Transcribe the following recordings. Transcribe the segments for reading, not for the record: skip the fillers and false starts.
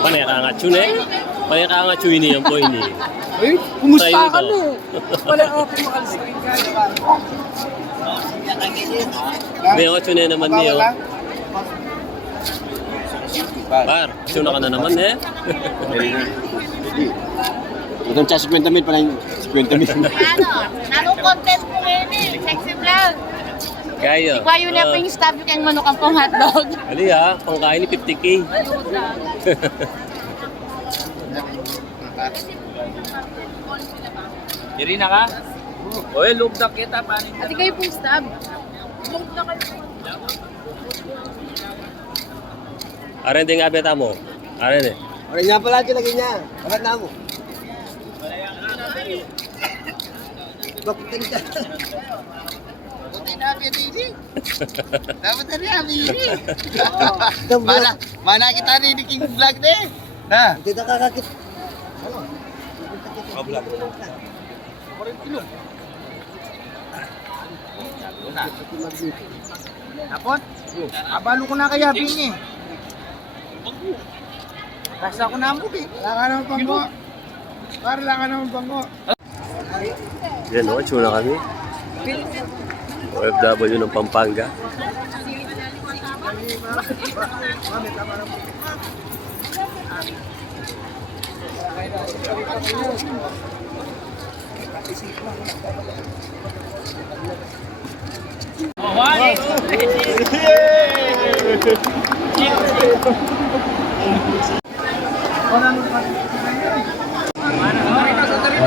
Panay ka nga tune eh. Panay ka nga tune ini yung po ini. Eh, kumusta Sa'yo ka ito. no? Wala ako kumakalasipin ka. May ako tune naman niyo. Par, tune ka na naman eh. Itong sa 50 mil pala yung 50 mil. Nanong content ko ngayon eh. Sexy vlog. Kaya. Ikaw na pa yung stop yung manukang pang hotdog. Ali ha, pangkain ni 50K. Irina ka? Oy, loob na kita. Ate kayo pong stop. Lungkot na kayo. Aren din nga beta mo. Aren eh. Oray nga pala ito lagi niya. Bakit na mo? Bakit ka? Dapat na rin kami ini. Mana kita rin di King Vlog deh. Nah, Hindi nakakakit. Napon? Abalo ko na kaya bini. Rasa ko na mo eh. Langan naman panggo. Para langan naman panggo. Yan o, tsura kami. OFW ng Pampanga.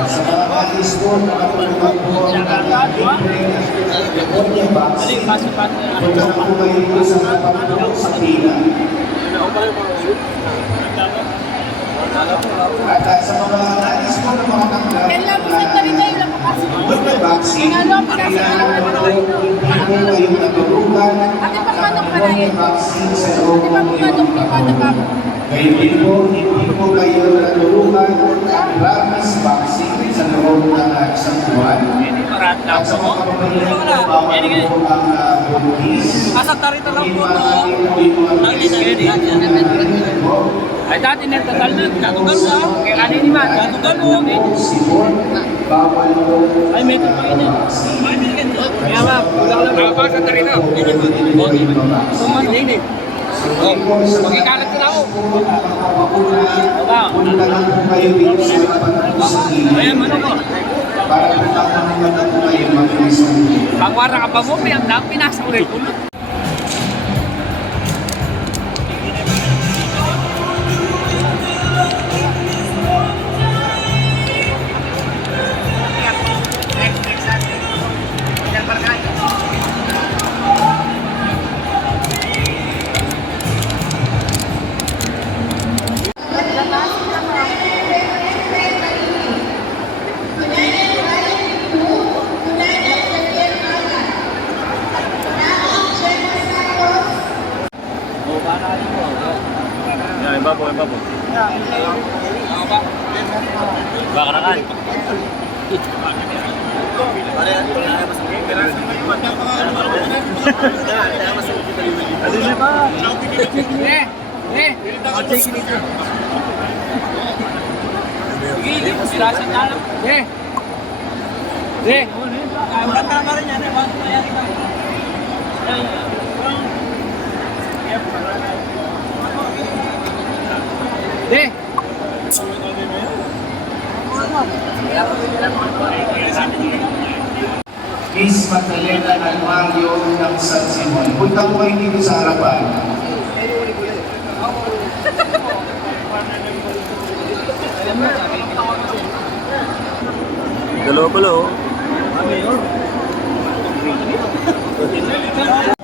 Sa mga alis po, nakatulungan po ang California box. Punta na po kayo dito sa kapatulong sa pila. At sa mga alis po na makatanggap ng vaccine, kailangan po hindi po kayong natulungan ang California vaccine sa loob ng iyong pagkakulong. Ngayon din po, hindi po kayo natulungan ang rabies vaccine sa loob ng isang buwan. At sa mga kapamilya po, bawal po ang buntis. Hindi maaari po yung mga vaccine po. Ay dati nagtagal na, katugal na. Kaya kanina naman, katugal mo. Sipon, bawal po. Ay, may ito pa ina. Kaya nga, wala ka lang. Nakapasa na rin ako. Hindi. Magkikalat ka na ako. Punta lang po kayo dito sa kapatulong sa pila. Ayan, ano ko? Para magkakaroon na po kayo mag-ilis ng pila. Pangwara ka pa mo, may ang dami pinasa ulit. Yan, iba po. Bakarakan. Miss Magdalena Almario ng San Simon. Punta po kayo dito sa harapan. Dalawa pala oh.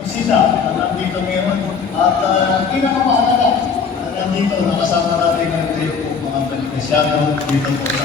Sina, nandito ngayon. At pinakamahalaga, nandito nakasama natin ang mga beneficiado dito po sa